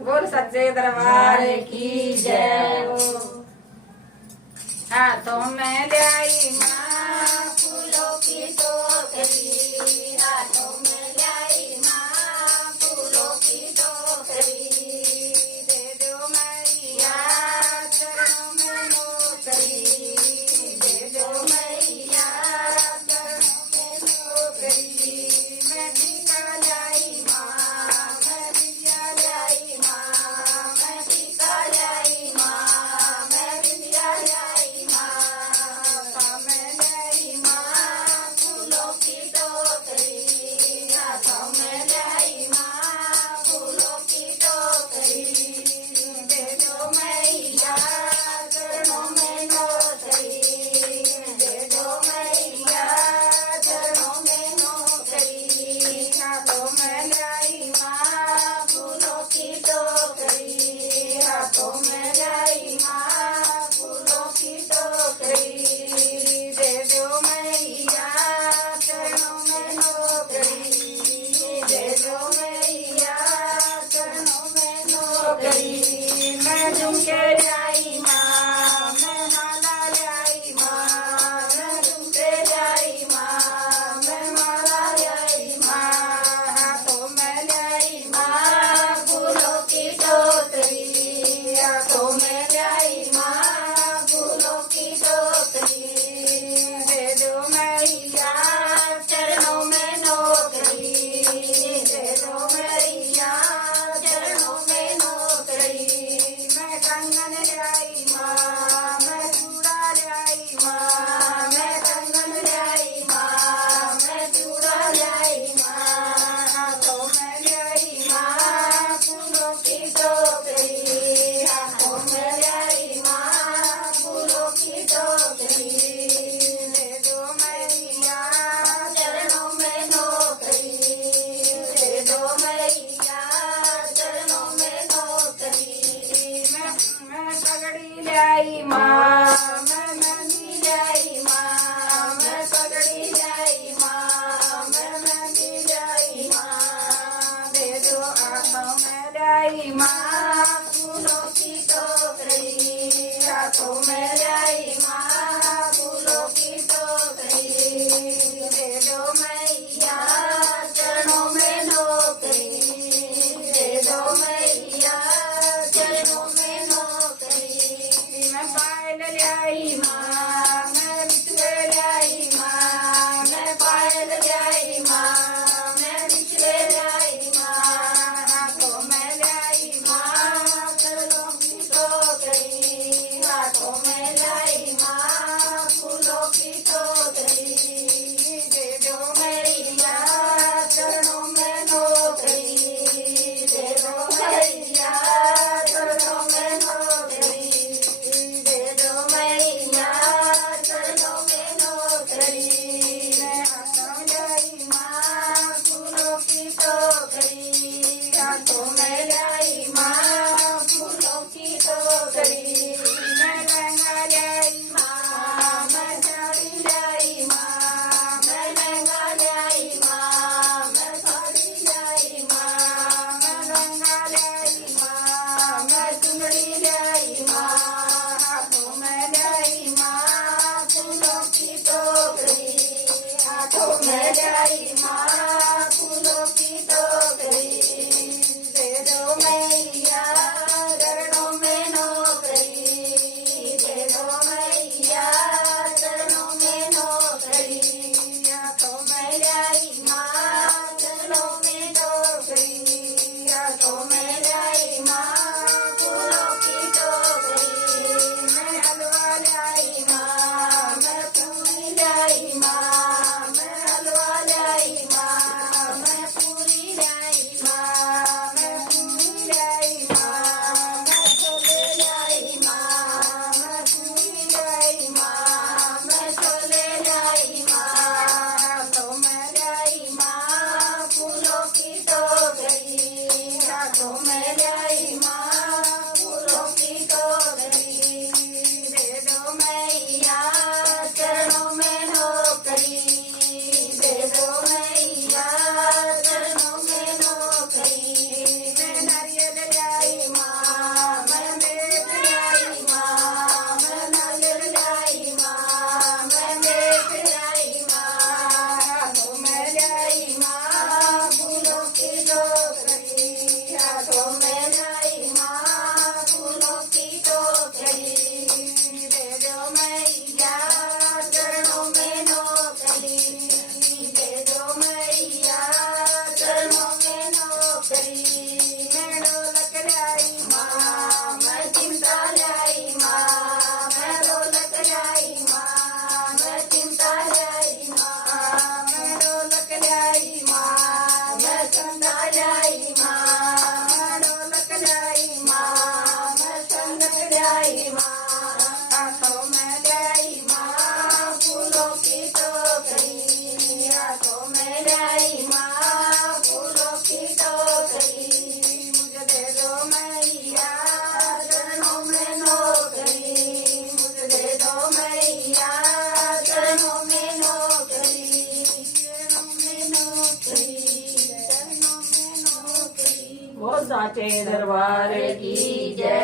बोल सच्चे दरबार की जय हो। हाथों में लाई माँ फूलों की टोकरी, हाथों में लाई माँ फूलों की टोकरी, दे दो मैया चरणों में नौकरी, दे दो मैया चरणों में नौकरी। मैं टीका लाई माँ, मैं विद्या लाई माँ, मैं टीका लाई माँ, मैं विद्या लाई माँ, हाथों में लाई माँ फूलों की टोकरी, हाथों में लाई माँ फूलों की टोकरी, दे दो मैया चरणों में नौकरी, दे दो मैया चरणों में नौकरी। हाथों में लाई माँ फूलों की टोकरी, हाथों में लाई माँ फूलों की टोकरी, दे दो मैया चरणों में नौकरी, दे दो मैया चरणों में नौकरी। मैं झुमके लाई माँ, मैं माला लाई माँ, मैं झुमके लाई माँ, मैं माला लाई माँ, हाथों में लाई माँ फूलों की टोकरी, हाथों में लाई माँ फूलों की टोकरी, दे दो मैया चरणों में नौकरी, दे दो मैया चरणों में नौकरी। मैं कंगन लाई माँ, मैं चूड़ा लाई माँ, मैं कंगन लाई माँ, मैं चूड़ा लाई माँ, हाथों में लाई माँ फूलों की टोकरी, हाथों में लाई माँ फूलों की टोकरी, दे दो मैया चरणों में नौकरी, दे दो मैया चरणों में नौकरी। मैं पगड़ी लाई माँ, मैं मेहंदी लाई माँ, मैं पगड़ी लाई माँ, मैं मेहंदी लाई माँ, दे दो हाथों में लाई माँ फूलों की टोकरी, हाथों में लाई माँ फूलों की टोकरी, दे दो मैया चरणों में नौकरी, दे दो मैया चरणों में नौकरी। मैं पायल लाई माँ, मैं बिछुए लाई माँ, मैं पायल लाई माँ, मैं बिछुए लाई माँ, हाथों में लाई माँ फूलों की टोकरी, हाथों में लाई माँ फूलों की टोकरी, दे दो मैया चरणों में नौकरी, दे दो मैया चरणों में नौकरी, दे दो मैया चरणों में नौकरी। मैं हाथों में लाई माँ फूलों की टोकरी, हाथों में लाई माँ फूलों की टोकरी। मैं लहंगा लाई माँ, मैं साड़ी लाई माँ, मैं लहंगा लाई माँ, मैं साड़ी लाई माँ, मैं लहंगा लाई माँ, मैं चुनरी लाई माँ, हाथों में लाई माँ फूलों की टोकरी, हाथों में लाई माँ फूलों की टोकरी, दे दो मैया चरणों में नौकरी, दे दो मैया चरणों में नौकरी, हाथों में लाई माँ चरणों में नौकरी, हाथों में लाई माँ फूलों की टोकरी। मैं हलवा लाई माँ, मैं पूरी लाई माँ, मैं हलवा लाई माँ, मैं पूरी लाई माँ, मैं पूरी लाई माँ, मैं छोले लाई माँ, मैं पूरी लाई माँ, मैं छोले लाई माँ, हाथों में लाई माँ फूलों की टोकरी, हाथों में आई माँ हाथों में ले आई माँ फूलों की टोकरी हाथों में ले आई माँ फूलों की टोकरी मुझे दे दो मैया चरणों में नौकरी मुझे दे दो मैया चरणों में नौकरी चरणों में नौकरी चरणों में नौकरी। वो साचे दरबार की जय।